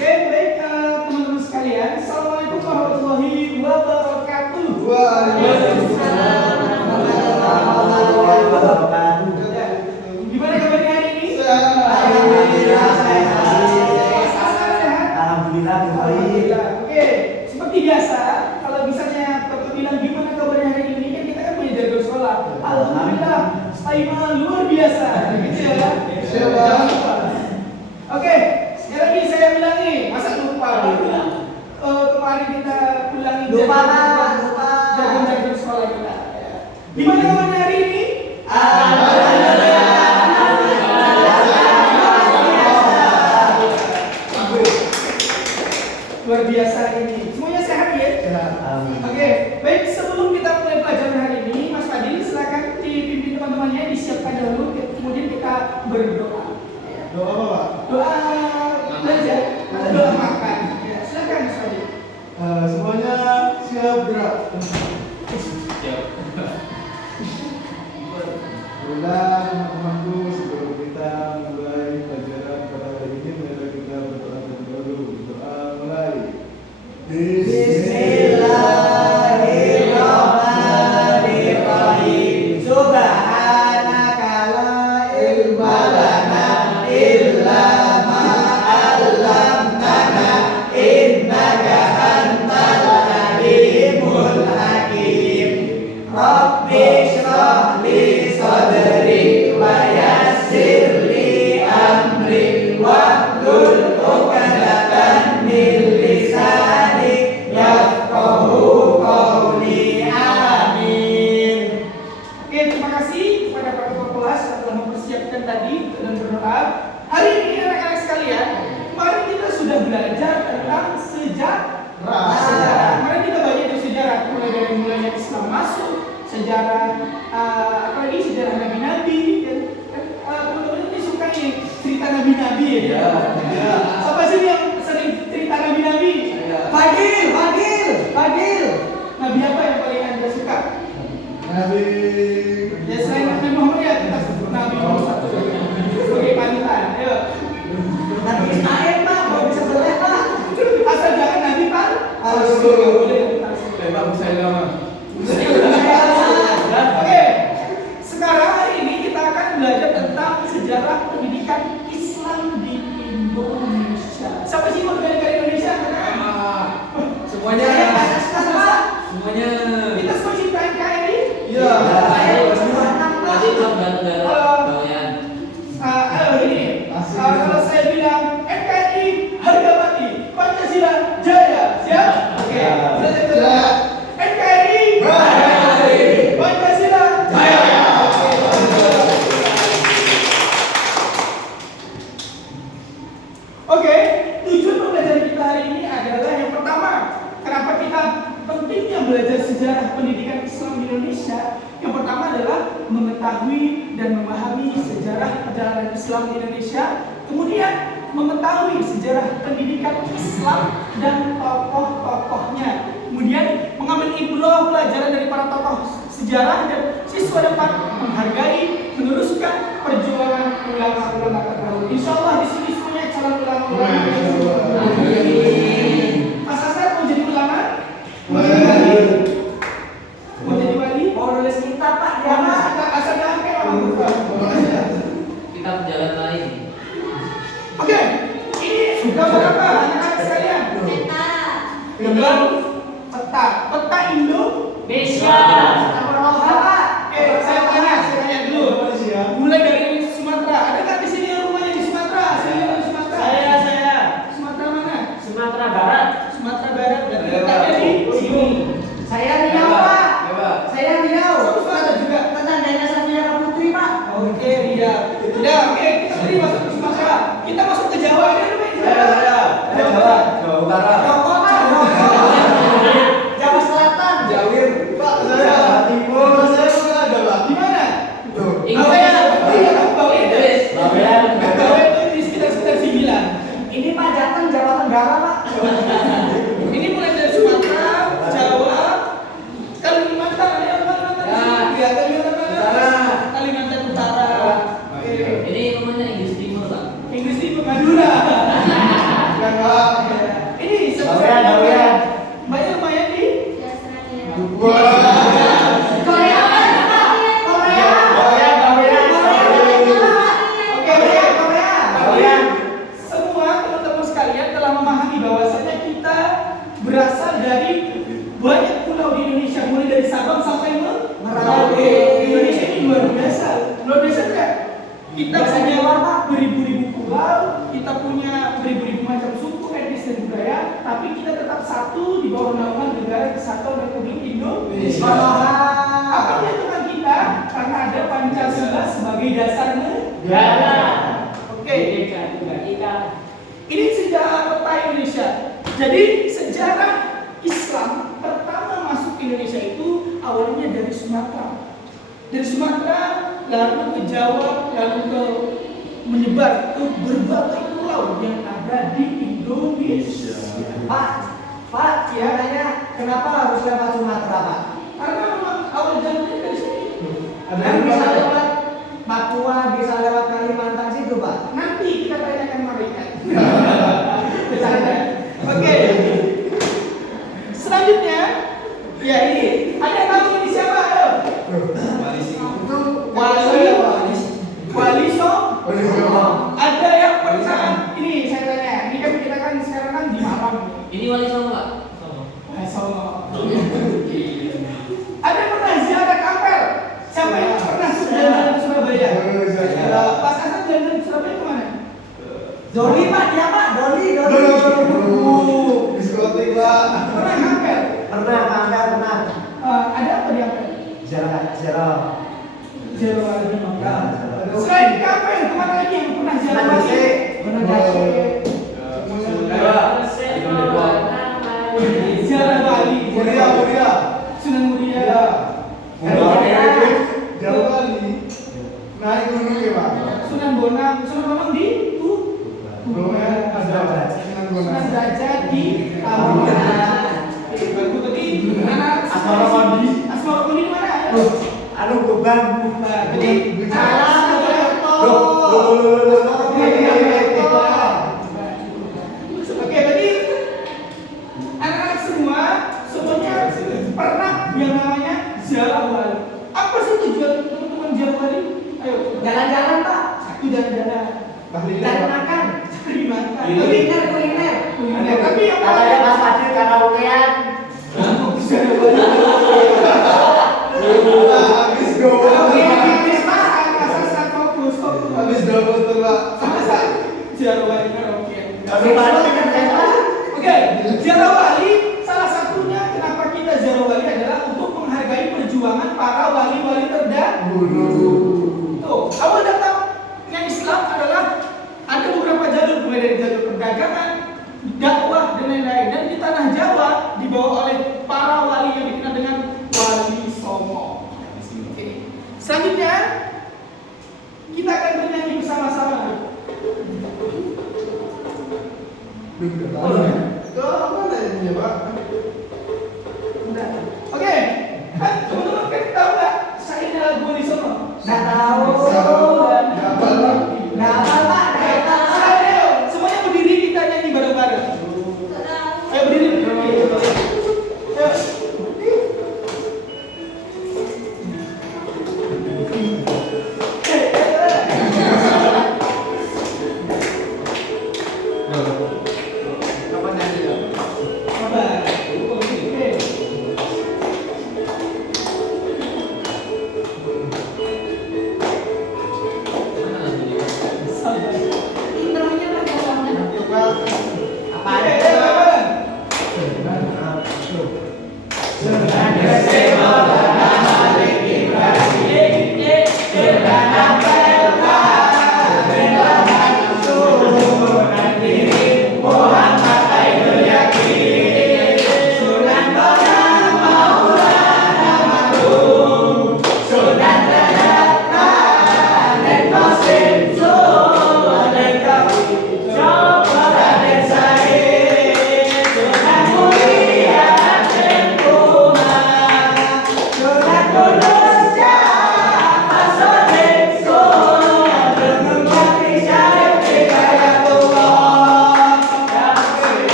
Oke, baik teman-teman sekalian. Assalamualaikum warahmatullahi wabarakatuh. Waalaikumsalam warahmatullahi wabarakatuh. Gimana kabarnya hari ini? Alhamdulillah sehat. Alhamdulillah baik. Oke, seperti biasa, kalau misalnya Bapak bilang gimana kabarnya hari ini, kan kita kan punya jadwal sekolah. Alhamdulillah, Staima luar biasa, gitu ya. Oke, sekali lagi saya ulangi, masa lupa? Kemarin kita ulangi jadwal sekolah kita. Gimana kabarnya hari ini? Luar biasa ini. Semuanya sehat ya? Oke, baik, sebelum kita mulai pelajaran hari ini, Mas Fadil silakan dipimpin teman-temannya, disiapkan dahulu, kemudian kita berdoa. Doa apa, Pak? Doa belajar, doa makan. Ya, silakan Mas Fadil. Semuanya siap gerak. Ulang teman-temanku, sebelum kita mulai pelajaran pada hari ini, mari kita berdoa terlebih dahulu. Doa mulai. Bismillahirrahmanirrahim. Subhanaka la ilma lana illa ma 'allamtana innaka antal alimul hakim. Rabbi shrah li sadri wa yassir li amri wahlul 'uqdatam min lisani yafqahu qawli. Amin. Oke, terima kasih kepada Pak Ketua Kelas yang telah mempersiapkan tadi dan berdoa. Hari ini anak-anak sekalian, kemarin kita sudah belajar tentang sejarah. Kemarin kita banyak itu sejarah, mulainya Islam masuk, sejarah apalagi sejarah nabi-nabi. Teman-teman ini suka nih cerita nabi-nabi ya. Siapa sih yang sering cerita nabi-nabi? Fadil. Nabi apa yang paling Anda suka? Nabi Ya selain Nabi Muhammad ya kita sebut Nabi Muhammad sebagai panutan. Ayo. Nabi Ismail, Pak, kalau bisa boleh, Pak. Asal jangan Nabi Pak. Boleh. Pak Musailama. Oke. Sekarang hari ini kita akan belajar tentang sejarah pendidikan Islam di Indonesia. Siapa sih warga negara Indonesia? Semuanya. Semuanya. Kita semua cinta NKRI? Iya. Ini kalau saya bilang NKRI harga mati, Pancasila jaya, siap? Oke. NKRI Pancasila jaya. Oke, tujuan pembelajaran kita hari ini adalah yang pertama, kenapa kita pentingnya belajar sejarah pendidikan Islam di Indonesia. Yang pertama adalah mengetahui dan memahami sejarah perjalanan Islam di Indonesia. Kemudian mengetahui sejarah pendidikan Islam dan tokoh-tokohnya. Kemudian mengambil ibrah pelajaran dari para tokoh sejarah dan siswa dapat menghargai, meneruskan perjuangan ulama-ulama terdahulu. Insya Allah di sini semuanya calon ulama-ulama. Mas Hasan mau jadi ulama? Mau jadi wali? Mau nulis kitab, Pak, Ya, ya, Pak. kita asal jangan kayak orang tua. Kita jalan lain. Oke, ini gambar apa anak-anak sekalian? Gambar peta Indonesia. Pak. Oke, saya tanya dulu. Mulai dari Sumatera. Ada nggak di sini yang rumahnya di Sumatera? Sini di Sumatera. Saya. Sumatera mana? Sumatera Barat. Sumatera Barat. Berarti letaknya di sini. Saya Riau, Pak. Saya Riau. Sumatera juga. Tetangganya Safira Putri, Pak. Oke, iya. Ya, oke, kita tadi masuk ke Sumatera. Kita masuk ke Jawa. Ada yang namanya Jawa. Jawa Utara. Joko, Pak. Jawa Selatan. Jawir. Pak, saya Timur. Saya juga ada, Pak. Di mana? Tuh. Bawean. Iya, Bawean. Bawean. Bawean itu di sekitar Sembilan. Ini Pak Jateng, Jawa Tenggara, Pak. Ini mulai dari Sumatera, Jawa, Kalimantan, ada yang Kalimantan? Ya, Kalimantan mana? Kalimantan Utara. Oke. Ini namanya Inggris Timur, Pak. Inggris Timur, Madura. Pak. bersatu di bawah naungan Negara Kesatuan Republik Indonesia. Wah. Apa perhitungan kita? Karena ada Pancasila sebagai dasar negara. Negara. Oke. Indonesia juga kita. Ini sejarah peta Indonesia. Jadi sejarah Islam pertama masuk ke Indonesia itu awalnya dari Sumatera. Dari Sumatera lalu ke Jawa, lalu ke menyebar ke berbagai pulau yang ada di Indonesia. Pak, ya nanya kenapa harus lewat Sumatera, Pak? Karena memang awal jalurnya dari sini. Kan bisa lewat Papua, bisa lewat Kalimantan situ, Pak. Nanti kita tanyakan mereka. Bercanda. Oke. Selanjutnya, ya ini. Ada yang tahu ini siapa? Ayo. Wali Songo. Ada yang pernah? Ini saya tanya. Ini kan kita kan sekarang kan di Malang. Ini wali Songo Pak. Songo. Ada yang pernah ziarah Ampel? Siapa yang pernah jalan ke Surabaya? Pas Hasan jalan ke Surabaya kemana? Doli, Pak, dia Pak, Doli. Diskotik Pak. Pernah ke Ampel? Pernah. Ada apa di Ampel? Jarang. Jawa lagi. Selain ke Ampel, kemana lagi yang pernah jalan lagi? Pernah Gase. Ziarah Bali. Muria. Sunan Muria. Jauh kali. Naik gunung ya Pak. Sunan Bonang di Gunungnya ada Sunan Derajat di Taruman. Baru tadi anak Asmara Kondi. Asmara Kondi di mana? Anu beban. Jadi Oke, tadi anak-anak semua semuanya pernah yang namanya ziarah wali. Apa sih tujuan teman-teman ziarah wali? Ayo, Jalan-jalan, Pak. satu jalan-jalan. Cari makan. Cari makan. Kuliner. Tapi yang Katanya Mas Fadil karaokean. ziarah wali. Habis double. Fokus. Habis double terlak. Ziarah wali karaoke. Tapi Pak, Oke, ziarah wali salah satunya kenapa kita ziarah wali adalah untuk menghargai perjuangan para wali-wali terdahulu. Tuh, awal datangnya Islam adalah ada beberapa jalur, mulai dari jalur perdagangan, dakwah dan lain-lain. Dan di tanah Jawa dibawa oleh para wali yang dikenal dengan Wali Songo. Oke. Selanjutnya kita akan bernyanyi bersama-sama. Ke mana ini ya Pak? Oke, kan teman-teman kan tahu nggak saya lagu Wali Songo? nggak tahu. Nggak apa-apa. Nggak apa-apa. Ayo, semuanya berdiri kita nyanyi bareng-bareng. Ayo berdiri. Ayo. Kapan nyanyi ya? Sabar. Oke. Sabar. Apa Oke, aja? bareng-bareng.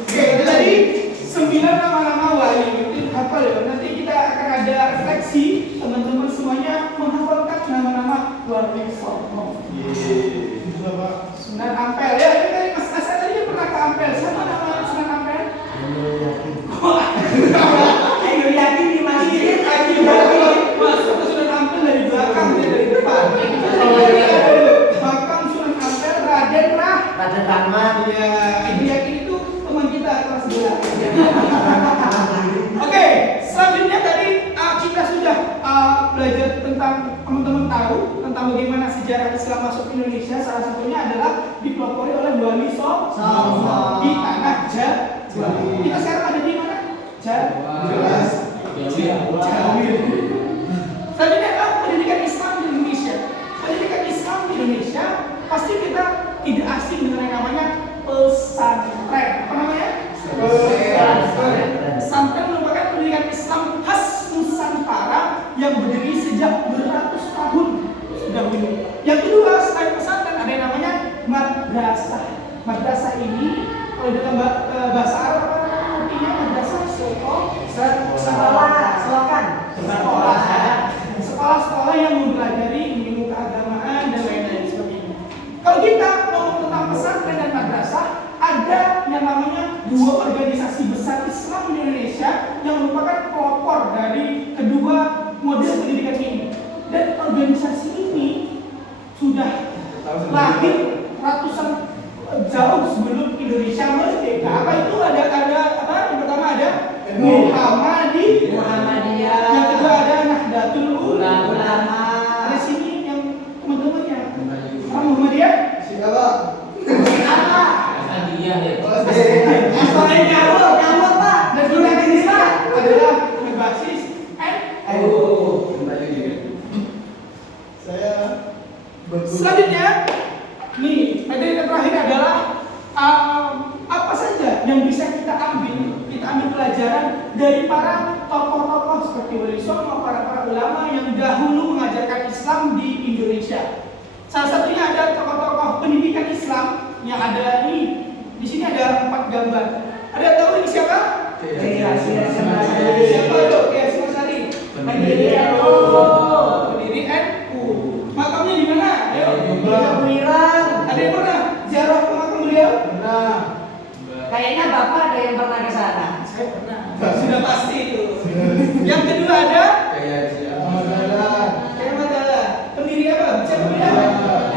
Oke, itu tadi 9 nama-nama wali. Mungkin hafal ya. Nanti kita akan ada refleksi. Teman-teman semuanya menghafalkan nama-nama wali Songo. Itu Pak. Sunan Ampel ya. Ini tadi Mas Hasan tadi pernah ke Ampel. Siapa nama Sunan Ampel? Ayo yakin di masjid. Mas, kata Sunan Ampel dari belakang dia dari depan. Makam Sunan Ampel Raden Raden Rahmat. Iya, tahu tentang bagaimana sejarah Islam masuk ke Indonesia, salah satunya adalah dipelopori oleh Wali Songo di tanah Jawa. Kita sekarang ada di mana? Jelas. Jawir. Selanjutnya adalah pendidikan Islam di Indonesia. Pendidikan Islam di Indonesia pasti kita tidak asing dengan yang namanya pesantren. Apa namanya? Pesantren merupakan pendidikan Islam khas Nusantara yang berdiri sejak beratus tahun dahulu. Yang kedua, selain pesantren ada yang namanya madrasah. Madrasah ini kalau dalam bahasa Arab apa artinya madrasah? Sekolah-sekolah yang mempelajari ilmu keagamaan dan lain-lain sebagainya. Kalau kita ngomong tentang pesantren dan madrasah, ada yang namanya dua organisasi besar Islam di Indonesia yang merupakan pelopor dari kedua model pendidikan ini. Dan organisasi ini sudah lahir ratusan jauh sebelum Indonesia merdeka. Apa itu? Ada apa? Yang pertama ada Muhammadiyah. Yang kedua ada Nahdlatul Ulama. Ada sini yang teman-temannya. Muhammadiyah? Siapa? Dia deh. Kamu Pak. Dan juga ini Pak adalah berbasis Saya Selanjutnya, nih materi yang terakhir adalah apa saja yang bisa kita ambil pelajaran dari para tokoh-tokoh seperti Wali Songo, para ulama yang dahulu mengajarkan Islam di Indonesia. Salah satunya ada tokoh-tokoh pendidikan Islam yang ada ini. Di sini ada 4 gambar. Ada yang tahu ini siapa? Siapa itu? Kiai Sari. Pendiri NU. Makamnya di mana? Ayo. Ada yang pernah ziarah ke makam beliau? Pernah. Kayaknya Bapak ada yang pernah ke sana. Saya pernah. Sudah pasti itu. Yang kedua ada Kayak Madala. Pendiri apa? Siapa beliau?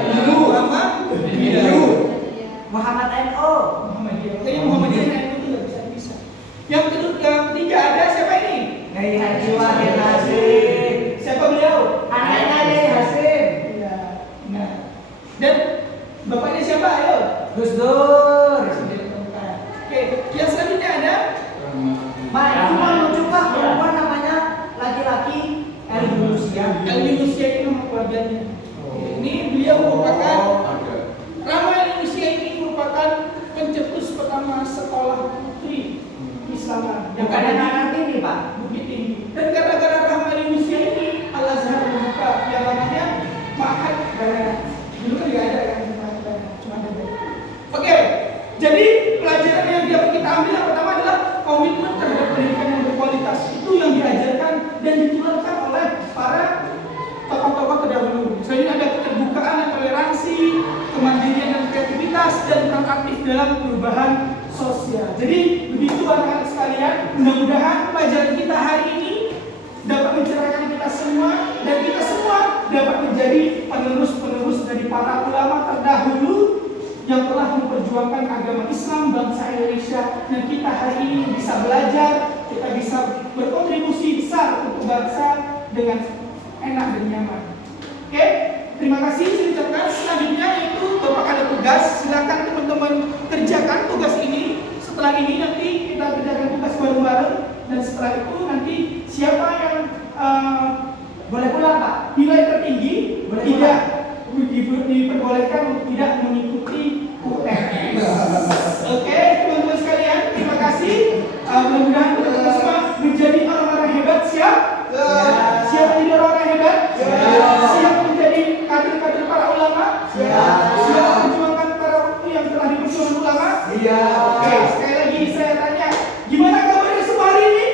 Biru apa? Biru. Muhammad NO. Muhammadiyah. Kayaknya Muhammadiyah NU itu nggak bisa. Yang ketiga ada siapa ini? Kiai Haji Wahid Hasim. Siapa beliau? Anaknya Kiai Hasim. Iya. Nah. Dan bapaknya siapa? Ayo. Gus Dur. Oke. Yang selanjutnya ada Pak, itu mau lucu Pak, perempuan namanya laki-laki El Yunusya. El Yunusya ini nama keluarganya. Ini beliau merupakan Rama El Yunusya ini merupakan pencetus pertama sekolah putri Islam yang Bukan ada di anak ini Pak. Bukit Tinggi. Dan gara-gara Rama El Yunusya ini Al Azhar membuka yang namanya Ma'had Bayar. Dulu kan nggak ada kan Ma'had Bayar, cuma ada. Oke, jadi pelajaran yang dapat kita ambil yang pertama adalah komitmen terhadap pendidikan yang berkualitas. Itu yang diajarkan dan ditularkan oleh para tokoh-tokoh terdahulu. Selanjutnya ada keterbukaan dan toleransi, kemandirian dan kreativitas, dan peran aktif dalam perubahan sosial. Jadi begitu anak-anak sekalian, mudah-mudahan pelajaran kita hari ini dapat mencerahkan kita semua dan kita semua dapat menjadi penerus-penerus dari para ulama terdahulu yang telah memperjuangkan agama Islam bangsa Indonesia, dan kita hari ini bisa belajar, kita bisa berkontribusi besar untuk bangsa dengan enak dan nyaman. Oke, terima kasih. Saya ucapkan selanjutnya yaitu Bapak ada tugas, silakan teman-teman kerjakan tugas ini. Setelah ini nanti kita kerjakan tugas bareng-bareng, dan setelah itu nanti siapa yang Boleh pulang Pak? nilai tertinggi Boleh tidak diperbolehkan untuk tidak mengikuti UTS. Oke, teman-teman sekalian, terima kasih. Mudah-mudahan kita semua menjadi orang-orang hebat. Siap? Siap menjadi orang-orang hebat? Siap menjadi kader-kader para ulama? Siap memperjuangkan para waktu yang telah diperjuangkan ulama? Oke, sekali lagi saya tanya, gimana kabarnya semua hari ini?